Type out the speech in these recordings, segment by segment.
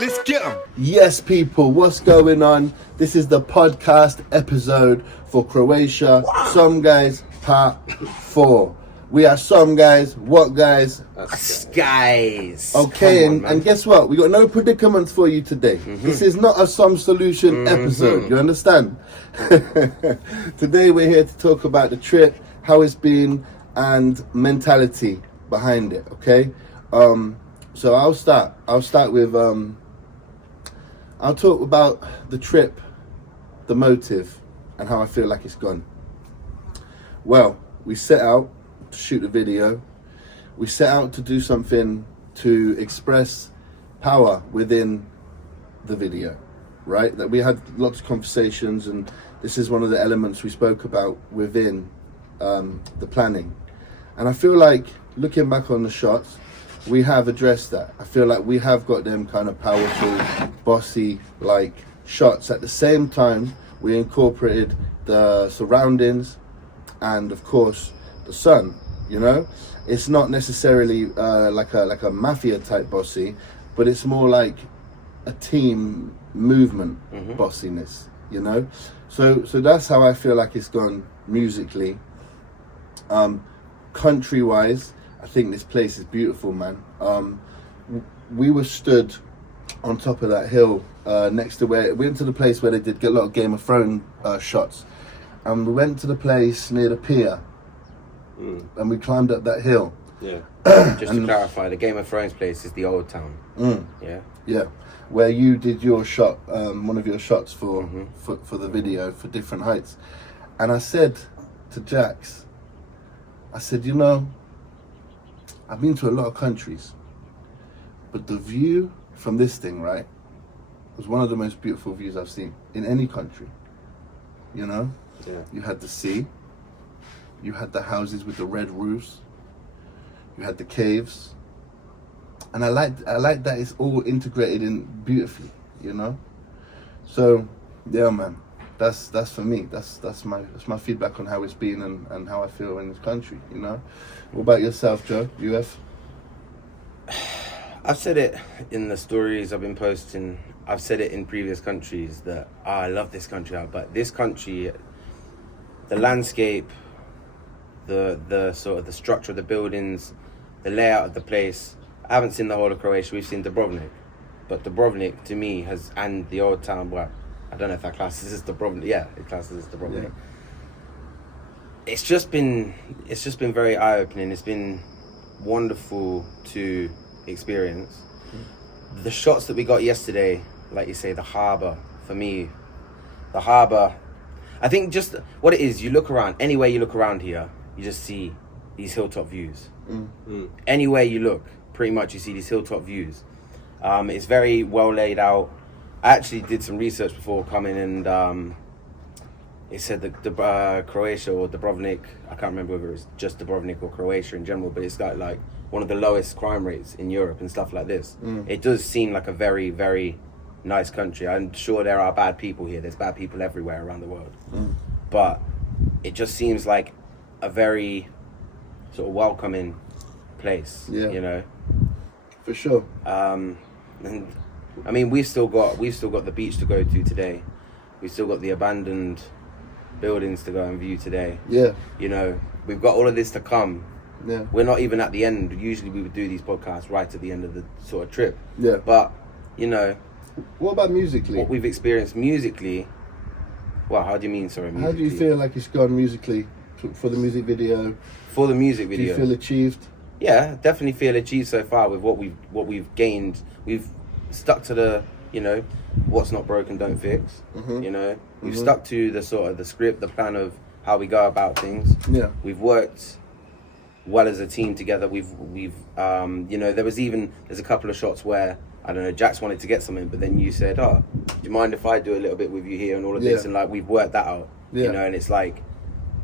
Let's get them. Yes, people, what's going on? This is the podcast episode for Croatia. Some Guys Part 4. We are some guys. What guys? Us guys. Okay, Come on, and guess what? We got no predicaments for you today. This is not a some solution episode. You understand? Today we're here to talk about the trip, how it's been, and mentality behind it. Okay. So I'll start. I'll start with. I'll talk about the trip, the motive, and how I feel like it's gone. Well, we set out to shoot the video. We set out to do something to express power within the video, right? That we had lots of conversations, and this is one of the elements we spoke about within the planning. And I feel like looking back on the shots, we have addressed that. I feel like we have got them kind of powerful, bossy like shots. At the same time, we incorporated the surroundings and of course the sun. You know, it's not necessarily like a mafia type bossy, but it's more like a team movement bossiness. You know, so that's how I feel like it's gone musically. Country wise, I think this place is beautiful, man. We were stood on top of that hill next to where we went to the place where they did get a lot of Game of Thrones shots, and we went to the place near the pier, and we climbed up that hill. Yeah. Just to clarify, the Game of Thrones place is the old town. Yeah. Yeah, where you did your shot, one of your shots for the video for Different Heights, and I said to Jax, I said, you know, I've been to a lot of countries, but the view from this thing, right, was one of the most beautiful views I've seen in any country. You know? Yeah. You had the sea, you had the houses with the red roofs, you had the caves, and I like that it's all integrated in beautifully, you know? So, yeah, man. That's for me. That's my feedback on how it's been and how I feel in this country. You know. What about yourself, Joe? UF? I've said it in the stories I've been posting. I've said it in previous countries that I love this country, but this country, the landscape, the sort of the structure of the buildings, the layout of the place. I haven't seen the whole of Croatia. We've seen Dubrovnik, but Dubrovnik to me has, and the old town. Well, I don't know if that classes as Dubrovnik. Yeah, it classes as Dubrovnik. Yeah. It's just been very eye-opening. It's been wonderful to experience. The shots that we got yesterday, like you say, the harbour, for me, the harbour, I think just what it is, you look around, anywhere you look around here, you just see these hilltop views. Anywhere you look, pretty much you see these hilltop views. It's very well laid out. I actually did some research before coming, and it said that the Croatia or Dubrovnik, I can't remember whether it's just Dubrovnik or Croatia in general, but it's got like one of the lowest crime rates in Europe and stuff like this. It does seem like a very, very nice country. I'm sure there are bad people here. There's bad people everywhere around the world. But it just seems like a very sort of welcoming place, you know? For sure. And I mean, we've still got the beach to go to today. We've still got the abandoned buildings to go and view today. Yeah. You know, we've got all of this to come. Yeah. We're not even at the end. Usually we would do these podcasts right at the end of the sort of trip. Yeah. But, you know. What about musically? What we've experienced musically. Well, how do you mean, sorry, musically? How do you feel like it's gone musically for the music video? For the music video. Do you feel achieved? Yeah, definitely feel achieved so far with what we've gained. We've stuck to the, you know, what's not broken don't fix. You know, we've stuck to the sort of the script, the plan of how we go about things. Yeah, we've worked well as a team together. We've you know, there's a couple of shots where I don't know, Jax wanted to get something, but then you said, "Oh, do you mind if I do a little bit with you here and all of this?" And like we've worked that out. You know, and it's like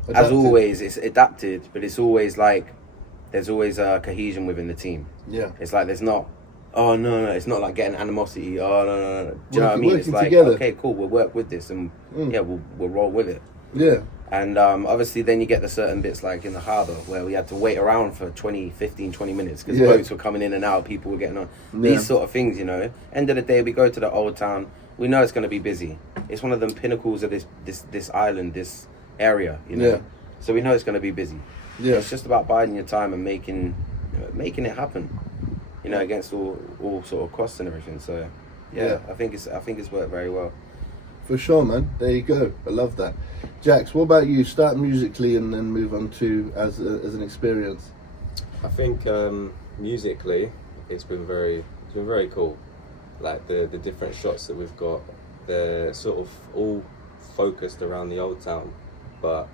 adapted. As always, it's adapted, but it's always like there's always a cohesion within the team. Yeah, it's like there's not. Oh no, it's not like getting animosity. Oh no. Do you know what I mean? It's like together. Okay, cool, we'll work with this, and yeah, we'll roll with it. Yeah. And obviously then you get the certain bits like in the harbour where we had to wait around for 20 minutes because boats were coming in and out, people were getting on. These sort of things, you know. End of the day, we go to the old town. We know it's going to be busy. It's one of the pinnacles of this island, this area, you know. Yeah. So we know it's going to be busy. Yeah. It's just about biding your time and making it happen, you know, against all sort of costs and everything. So yeah. I think it's worked very well. For sure, man. There you go. I love that. Jax, what about you? Start musically and then move on to as an experience. I think musically, it's been very cool. Like the different shots that we've got, they're sort of all focused around the old town, but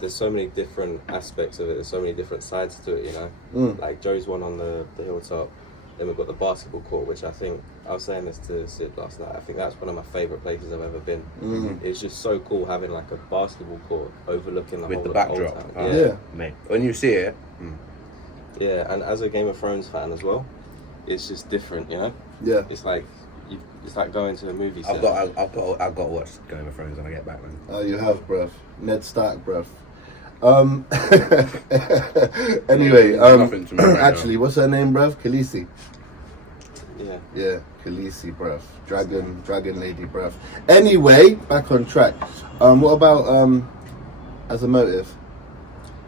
there's so many different aspects of it. There's so many different sides to it, you know. Like Joe's one on the hilltop. Then we've got the basketball court, which I think, I was saying this to Sid last night, I think that's one of my favourite places I've ever been. It's just so cool having like a basketball court overlooking the With whole the of backdrop. Old Town. Yeah. Mate, when you see it, Yeah, and as a Game of Thrones fan as well, it's just different, you know. Yeah. It's like going to a movie set. I've got to watch Game of Thrones when I get back, man. Oh, you have, bruv. Ned Stark, bruv. Anyway, Nothing to me right actually, what's her name, bruv? Khaleesi. Yeah. Yeah, Khaleesi, bruv. Dragon lady, bruv. Anyway, back on track. What about as a motive?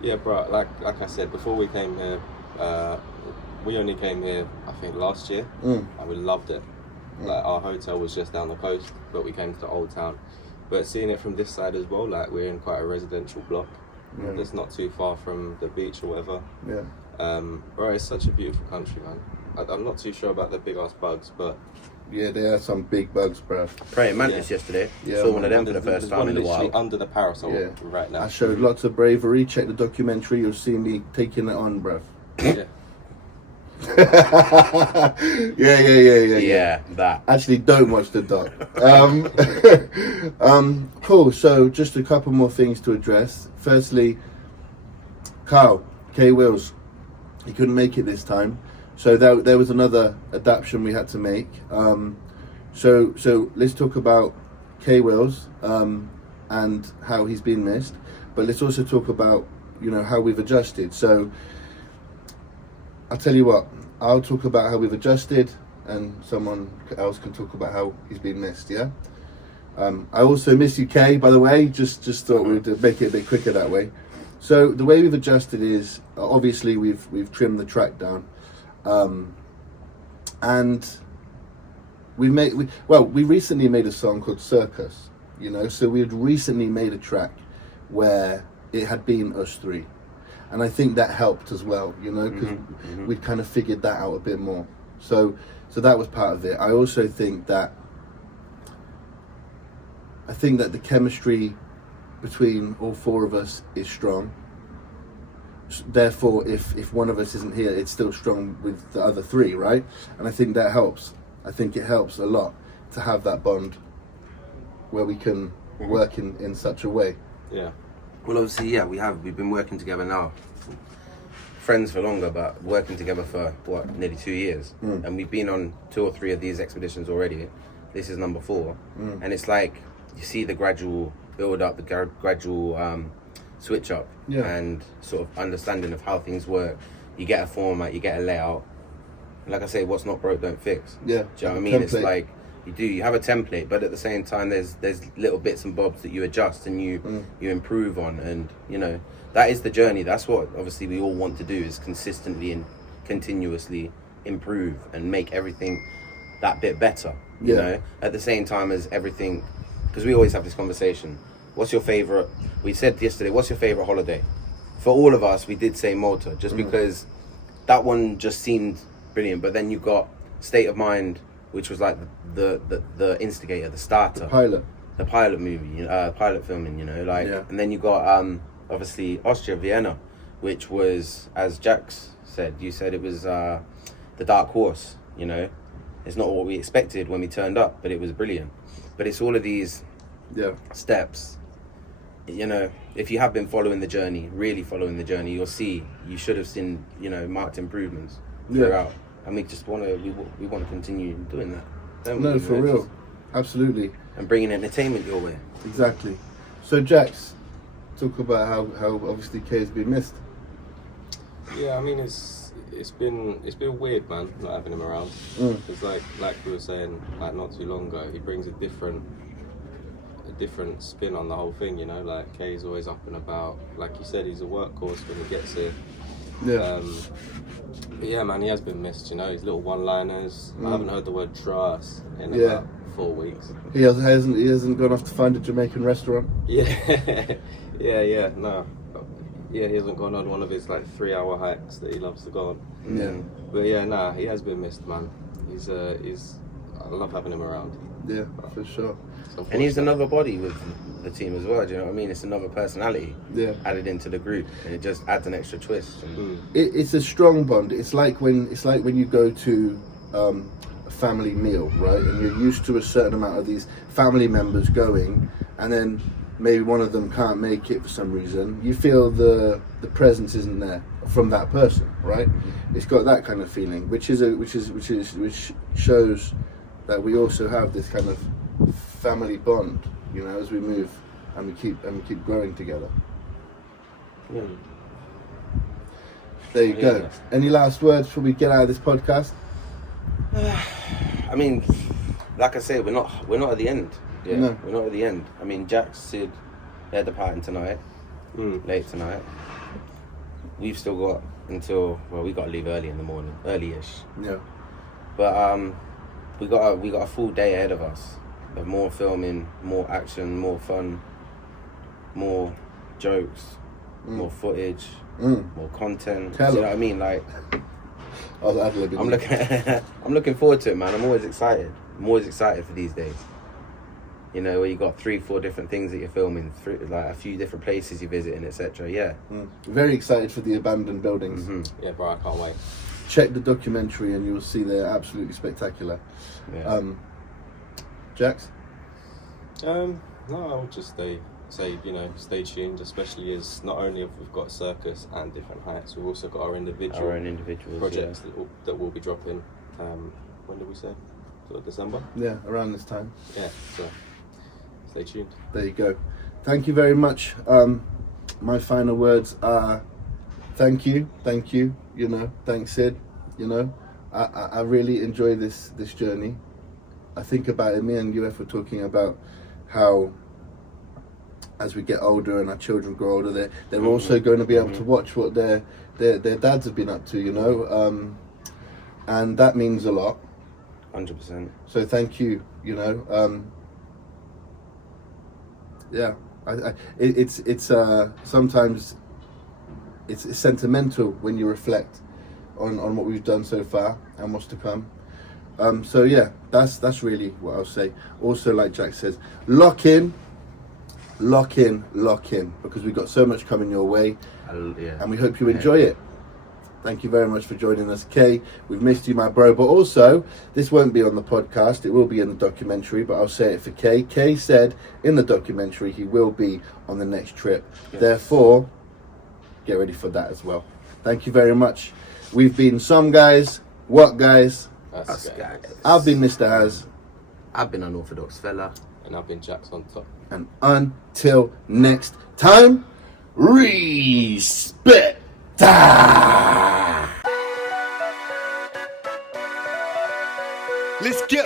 Yeah, bro. Like I said before, we came here. We only came here, I think, last year, and we loved it. Like our hotel was just down the coast, but we came to the old town. But seeing it from this side as well, like we're in quite a residential block. It's not too far from the beach or whatever. Yeah. Bro, it's such a beautiful country, man. I'm not too sure about the big ass bugs, but Yeah, there are some big bugs, bruv. Praying mantis yesterday. Yeah, Saw one of them for there's the first there's time one in a literally while. under the parasol right now. I showed lots of bravery. Check the documentary. You'll see me taking it on, bruv. Yeah. Yeah, That. Actually, don't watch the doc. Cool. So, just a couple more things to address. Firstly, Carl, K.Willz, he couldn't make it this time, so there was another adaptation we had to make. So let's talk about K.Willz and how he's been missed, but let's also talk about how we've adjusted. So I'll tell you what, I'll talk about how we've adjusted and someone else can talk about how he's been missed, yeah? I also miss you, Kay, by the way, just thought we'd make it a bit quicker that way. So the way we've adjusted is, obviously we've trimmed the track down, and we recently made a song called Circus, so we had recently made a track where it had been us three. And I think that helped as well, because we'd kind of figured that out a bit more. So that was part of it. I also think that the chemistry between all four of us is strong. Therefore, if one of us isn't here, it's still strong with the other three, right? And I think that helps. I think it helps a lot to have that bond where we can work in such a way. Yeah. Well, obviously, yeah, we've been working together now. Friends for longer, but working together for, nearly 2 years. And we've been on 2 or 3 of these expeditions already. This is number 4. And it's like, you see the gradual build up, the gradual switch up, and sort of understanding of how things work. You get a format, you get a layout. Like I say, what's not broke, don't fix. Yeah. Do you know what I mean? It's like, you have a template, but at the same time there's little bits and bobs that you adjust and you improve on, and that is the journey. That's what obviously we all want to do, is consistently and continuously improve and make everything that bit better, you know, at the same time as everything, because we always have this conversation. What's your favorite, we said yesterday, what's your favorite holiday? For all of us, we did say Malta, just because that one just seemed brilliant, but then you got State of Mind, which was like the instigator, the starter, the pilot movie, pilot filming, and then you got obviously Austria, Vienna, which was, as Jax said, you said it was the dark horse. It's not what we expected when we turned up, but it was brilliant. But it's all of these steps. If you have been following the journey, really following the journey, you'll see you should have seen marked improvements throughout. And we just want to continue doing that. No, for real. Absolutely. And bringing entertainment your way. Exactly. So Jax, talk about how obviously K has been missed. Yeah, I mean it's been weird, man, not having him around. Because like we were saying, like not too long ago, he brings a different spin on the whole thing. You know, like K's always up and about. Like you said, he's a workhorse when he gets here. Yeah. But yeah, man, he has been missed. You know, his little one-liners. I haven't heard the word trust in Yeah. about 4 weeks. He hasn't gone off to find a Jamaican restaurant. Yeah, yeah, no. Yeah, he hasn't gone on one of his like 3-hour hikes that he loves to go on. Yeah. But yeah, nah, he has been missed, man. He's I love having him around. Yeah, for sure. And he's another body with the team as well. Do you know what I mean? It's another personality added into the group, and it just adds an extra twist. And It's a strong bond. It's like when you go to a family meal, right? And you're used to a certain amount of these family members going, and then maybe one of them can't make it for some reason. You feel the presence isn't there from that person, right? It's got that kind of feeling, which shows that we also have this kind of family bond, you know, as we move and we keep growing together. yeah. There you go. Any last words before we get out of this podcast? I mean, like I say, we're not at the end. Yeah, No. we're not at the end. I mean, Jack, Sid, they're departing tonight, late tonight. We've still got we got to leave early in the morning, early-ish. Yeah. But we got a full day ahead of us. Of more filming, more action, more fun, more jokes, more footage, more content. Tell you know them. what I mean? Like, I was ad-libbing. I'm looking forward to it, man. I'm always excited. I'm always excited for these days. You know, where you got 3-4 different things that you're filming, like a few different places you're visiting, etc. Yeah. Very excited for the abandoned buildings. Yeah, bro, I can't wait. Check the documentary and you'll see they're absolutely spectacular. Yeah. Jax? No, I would just say, you know, stay tuned, especially as not only have we've got circus and different hikes, we've also got our own individual projects that will be dropping. When did we say? Sort of December? Yeah, around this time. Yeah, so stay tuned. There you go. Thank you very much. My final words are thank you, you know, thanks Sid, you know. I really enjoy this journey. I think about it, me and UF were talking about how as we get older and our children grow older, they're also going to be able to watch what their dads have been up to, you know, and that means a lot. 100%. So thank you, you know. Yeah, it's sometimes it's sentimental when you reflect on what we've done so far and what's to come. So yeah, that's really what I'll say. Also, like Jack says, lock in, because we've got so much coming your way, and we hope you enjoy it. Thank you very much for joining us, K. We've missed you, my bro. But also, this won't be on the podcast. It will be in the documentary, but I'll say it for K. K said in the documentary he will be on the next trip. Yes. Therefore, get ready for that as well. Thank you very much. We've been Some Guys. What Guys? Us guys. I've been Mr. Haz. I've been Unorthodox Fella. And I've been Jax on top. And until next time, respect. Let's get